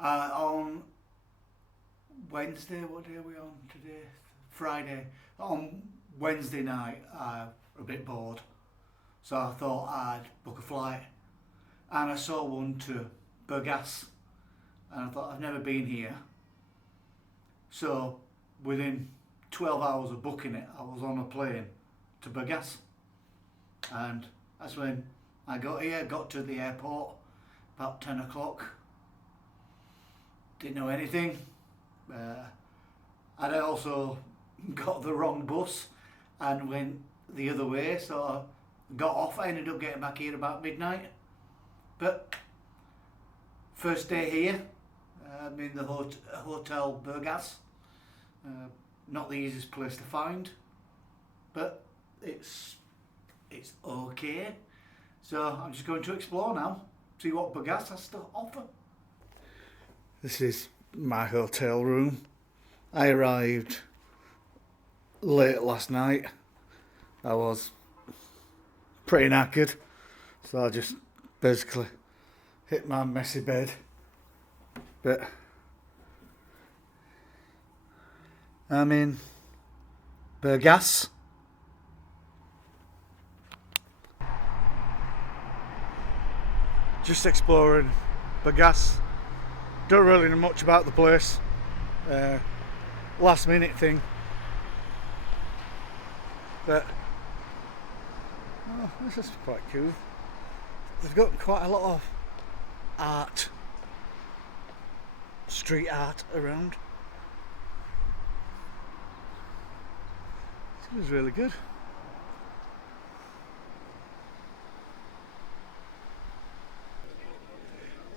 On Wednesday, what day are we on today? Friday. On Wednesday night, I was a bit bored, so I thought I'd book a flight, and I saw one to Burgas, and I thought I've never been here, so within 12 hours of booking it, I was on a plane to Burgas, and that's when I got here. Got to the airport about 10 o'clock. Didn't know anything. I'd also got the wrong bus and went the other way, so I got off. I ended up getting back here about midnight. But first day here, I'm in the Hotel Burgas. Not the easiest place to find, but it's okay. So I'm just going to explore now, see what Burgas has to offer. This is my hotel room. I arrived late last night. I was pretty knackered, so I just basically hit my messy bed. But I'm in Burgas. Just exploring Burgas. Don't really know much about the place. Last minute thing. But this is quite cool. They've got quite a lot of art, street art around. It was really good.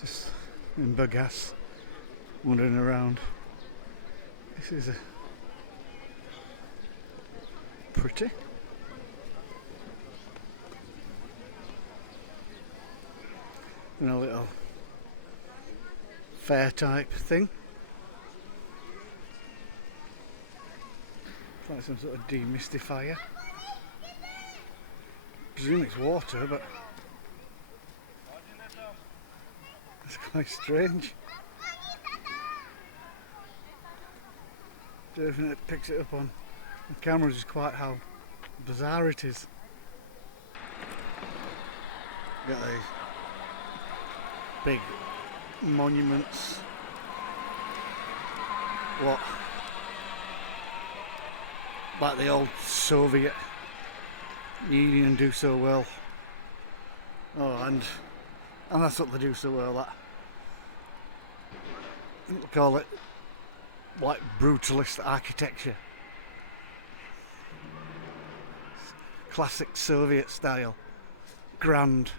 Just in Burgas, wandering around. This is pretty. And a little fair type thing. It's like some sort of demystifier. I presume it's water, but it's quite strange. Definitely picks it up on the camera, just quite how bizarre it is. Got these big monuments. What? Like the old Soviet Union do so well. Oh, and that's what they do so well, that. We'll call it like brutalist architecture. Classic Soviet style. Grand.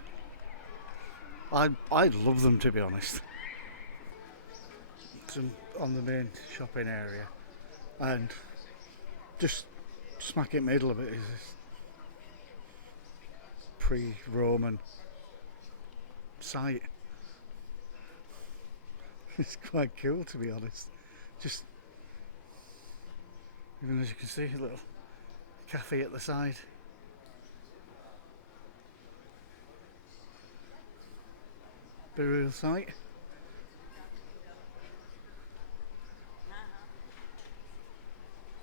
I'd love them, to be honest. Some on the main shopping area, and just smack in the middle of it is this pre-Roman site. It's quite cool, to be honest. Just, even as you can see, a little cafe at the side. Burial site.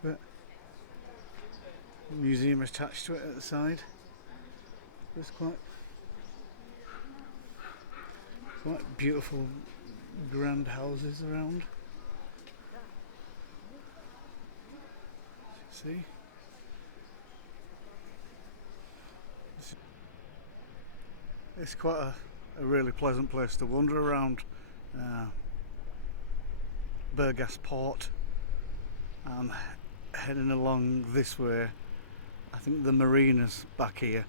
But museum attached to it at the side. There's quite beautiful grand houses around. As you see. It's quite a really pleasant place to wander around. Burgas Port. I'm heading along this way. I think the marina's back here,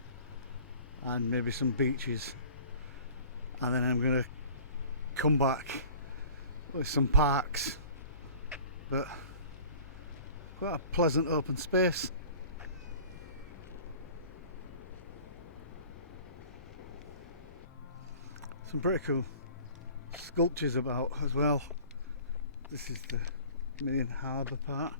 and maybe some beaches, and then I'm going to come back with some parks, but quite a pleasant open space. Some pretty cool sculptures about as well. This is the main harbour part.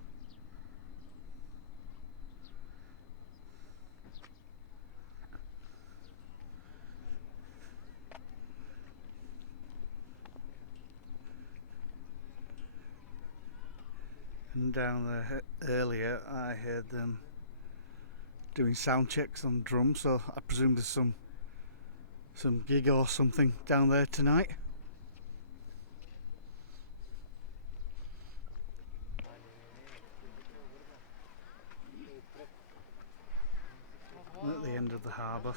And down there earlier I heard them doing sound checks on drums, so I presume there's some gig or something down there tonight. At the end of the harbour.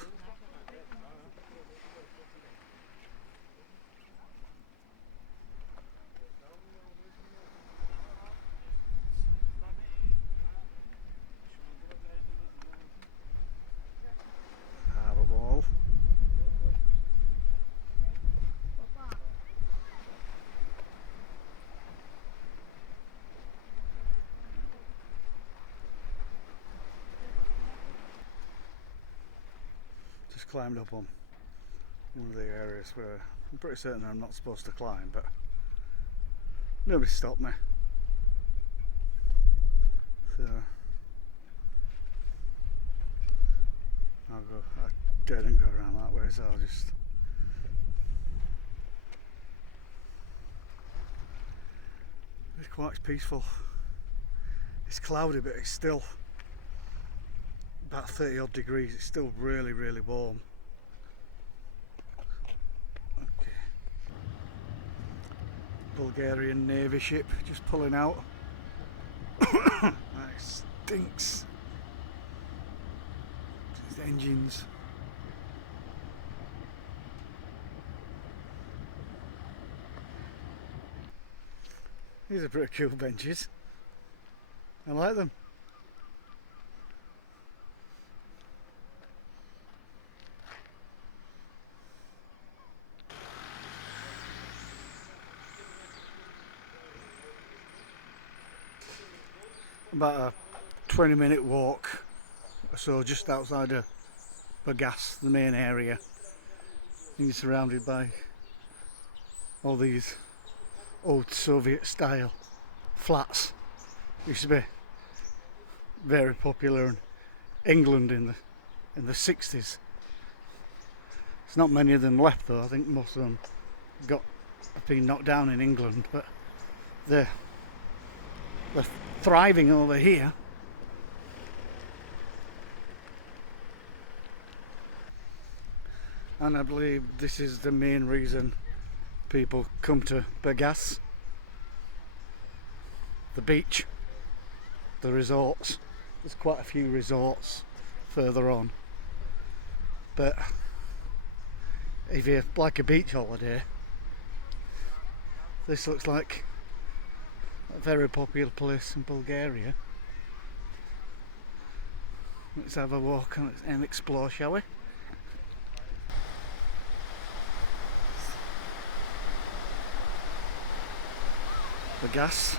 Harbour wall. Just climbed up on one of the areas where I'm pretty certain I'm not supposed to climb, but nobody stopped me. So I didn't go around that way, so I'll just it's quite peaceful. It's cloudy, but it's still about 30 odd degrees. It's still really, really warm. Okay. Bulgarian Navy ship just pulling out. That stinks. These engines. These are pretty cool benches. I like them. About a 20-minute walk or so just outside of Burgas, the main area. And you're surrounded by all these old Soviet style flats. Used to be very popular in England in the 60s. There's not many of them left though. I think most of them have been knocked down in England, but they're thriving over here. And I believe this is the main reason people come to Burgas. The beach, the resorts. There's quite a few resorts further on, but if you like a beach holiday, this looks like a very popular place in Bulgaria. Let's have a walk and explore, shall we? Burgas.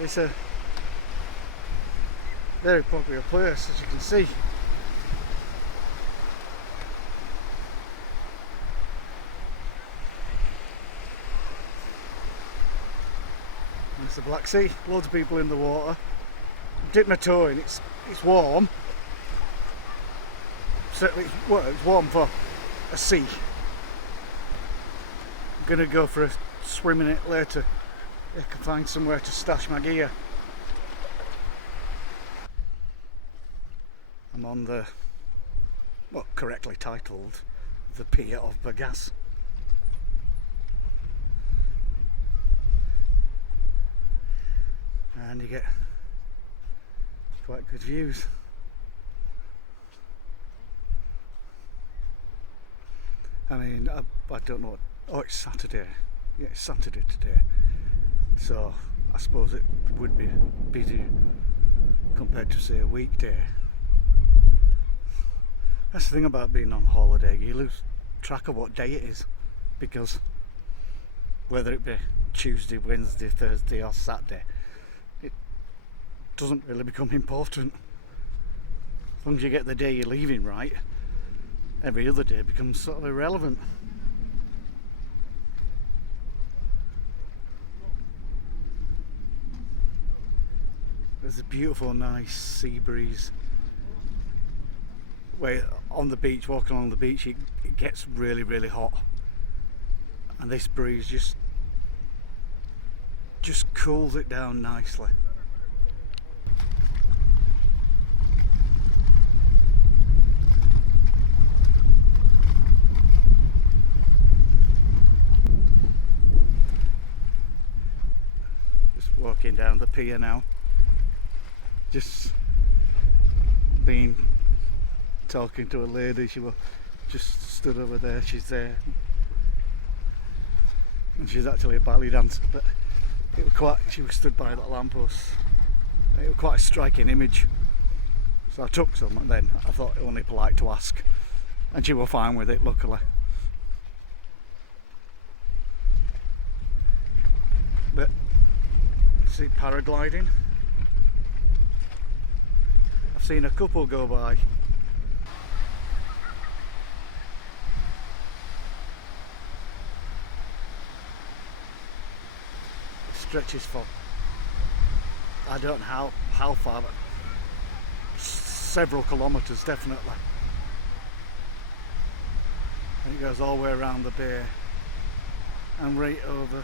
It's a very popular place, as you can see. There's the Black Sea, loads of people in the water. Dip my toe in, it's warm. Certainly, well, it's warm for a sea. I'm gonna go for a swim in it later. I can find somewhere to stash my gear. I'm on the, well, correctly titled, the Pier of Burgas. And you get quite good views. I mean, I don't know. Oh, it's Saturday. Yeah, it's Saturday today. So I suppose it would be busy compared to, say, a weekday. That's the thing about being on holiday. You lose track of what day it is, because whether it be Tuesday, Wednesday, Thursday or Saturday, it doesn't really become important. As long as you get the day you're leaving right, every other day becomes sort of irrelevant. There's a beautiful, nice sea breeze. Where on the beach, walking along the beach, it gets really, really hot. And this breeze just just cools it down nicely. Just walking down the pier now. Just been talking to a lady. She was just stood over there. She's there, and she's actually a ballet dancer. But it was quite. She was stood by that lamppost. It was quite a striking image. So I took some, and then I thought it only polite to ask, and she was fine with it, luckily. But see paragliding. I've seen a couple go by. It stretches for, I don't know how far, but several kilometres definitely. And it goes all the way around the bay and right over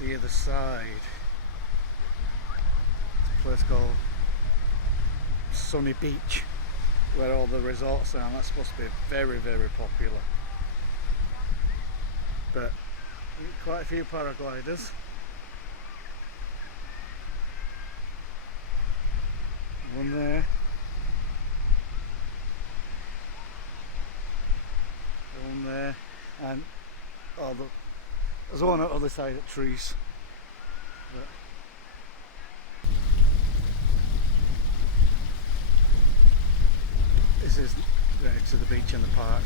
the other side. It's a place called Sunny Beach, where all the resorts are, and that's supposed to be very, very popular. But quite a few paragliders. One there. One there. And there's one on the other side of trees. But this is next to the beach and the park.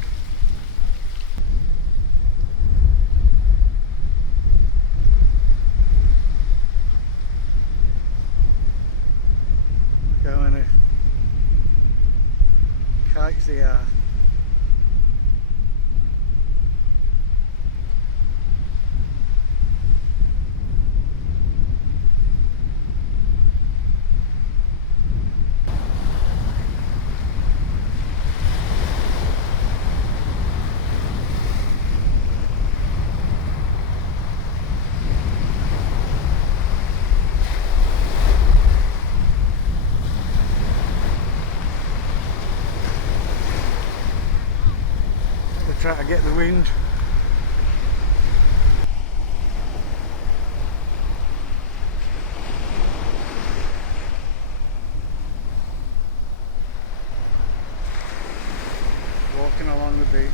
How many kites they are. Try to get the wind. Walking along the beach.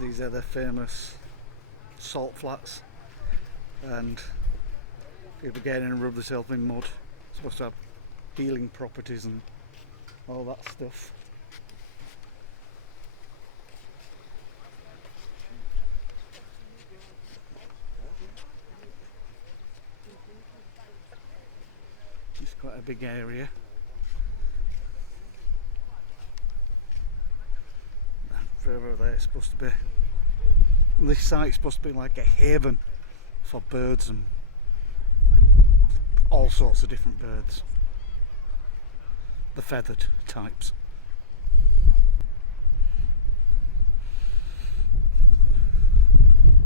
These are the famous salt flats, and people get in and rub themselves in mud. It's supposed to have healing properties and all that stuff. It's quite a big area. And further there, it's supposed to be. This site's supposed to be like a haven for birds and all sorts of different birds. The feathered types.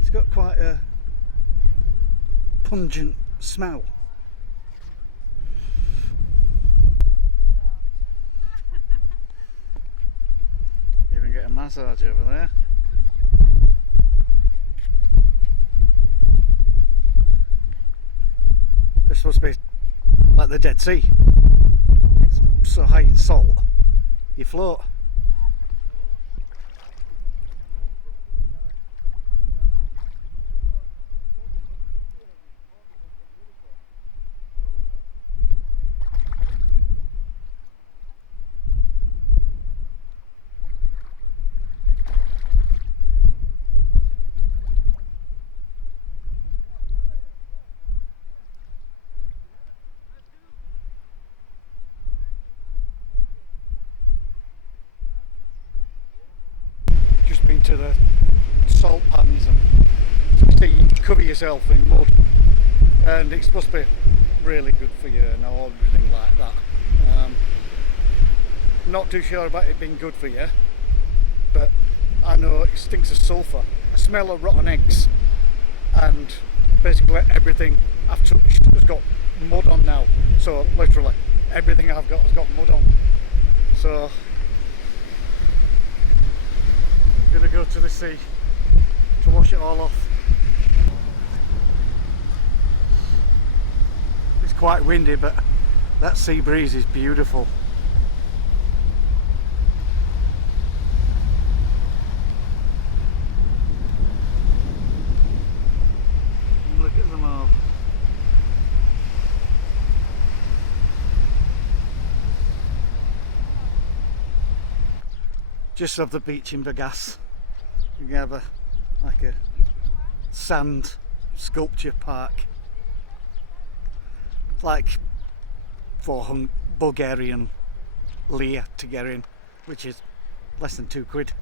It's got quite a pungent smell. You even get a massage over there. It's supposed to be like the Dead Sea. It's so high in salt, you float. into the salt pans, and so you cover yourself in mud, and it's supposed to be really good for you and all everything like that. Not too sure about it being good for you, but I know it stinks of sulphur. I smell of rotten eggs, and basically everything I've touched has got mud on now. So literally everything I've got has got mud on. So I'm gonna go to the sea to wash it all off. It's quite windy, but that sea breeze is beautiful. Look at them all. Just off the beach in Burgas, you can have a sand sculpture park. It's like 400 Bulgarian lira to get in, which is less than £2.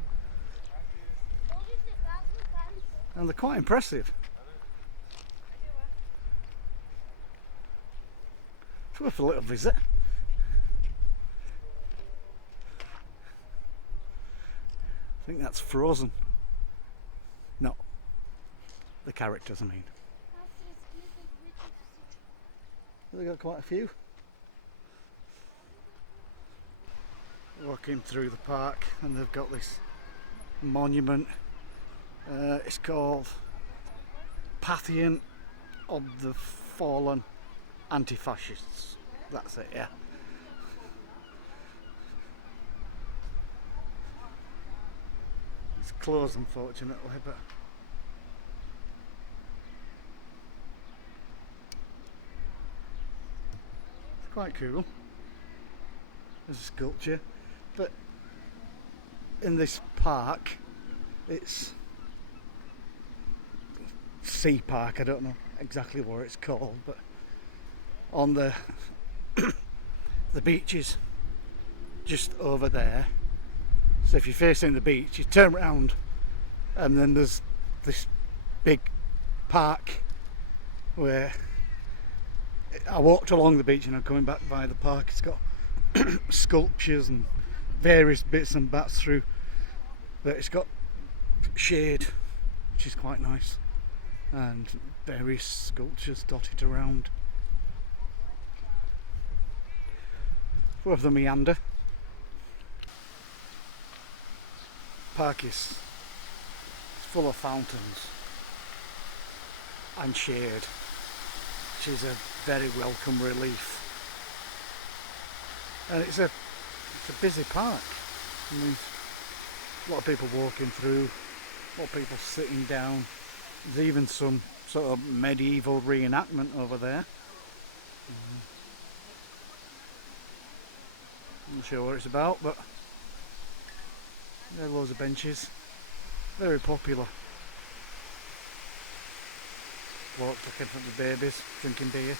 And they're quite impressive. It's worth a little visit. I think that's Frozen. No, the characters, I mean. They've got quite a few. Walking through the park, and they've got this monument. It's called Pantheon of the Fallen Anti-Fascists. That's it, yeah. It's closed, unfortunately, but it's quite cool. There's a sculpture, but in this park, it's sea park. I don't know exactly what it's called, but on the the beach is just over there. So if you're facing the beach, you turn around, and then there's this big park where I walked along the beach, and I'm coming back by the park. It's got sculptures and various bits and bats through, but it's got shade, which is quite nice, and various sculptures dotted around. Worth the meander. Park is full of fountains and shade, which is a very welcome relief. And it's a busy park. I mean, a lot of people walking through, a lot of people sitting down. There's even some sort of medieval reenactment over there. I'm not sure what it's about, but there are loads of benches. Very popular. Blokes looking at the babies, drinking beer.